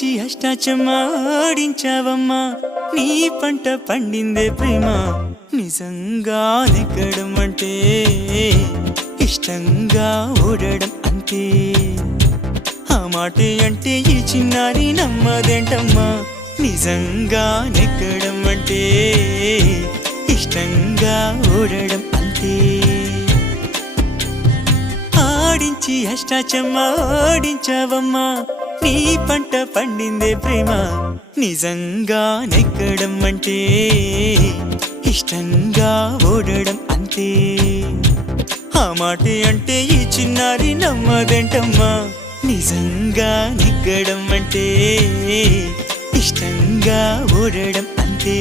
ఆడించి అష్టాచమాడించావమ్మా నీ పంట పండిందే ప్రేమ నిజంగా నెగ్గడం అంటే ఇష్టంగా ఓడడం అంతే ఆ మాటే అంటే ఈ చిన్నారి నమ్మదేంటమ్మా నిజంగా నెగ్గడం అంటే ఇష్టంగా ఓడడం అంతే ఆడించి అష్టాచమాడించావమ్మా నీ పంట పండిందే ప్రేమ నిజంగా నెగ్గడం అంటే ఇష్టంగా ఓడడం అంతే ఆ మాటే అంటే ఈ చిన్నారి నమ్మదేంటమ్మా నిజంగా నెగ్గడం అంటే ఇష్టంగా ఓడడం అంతే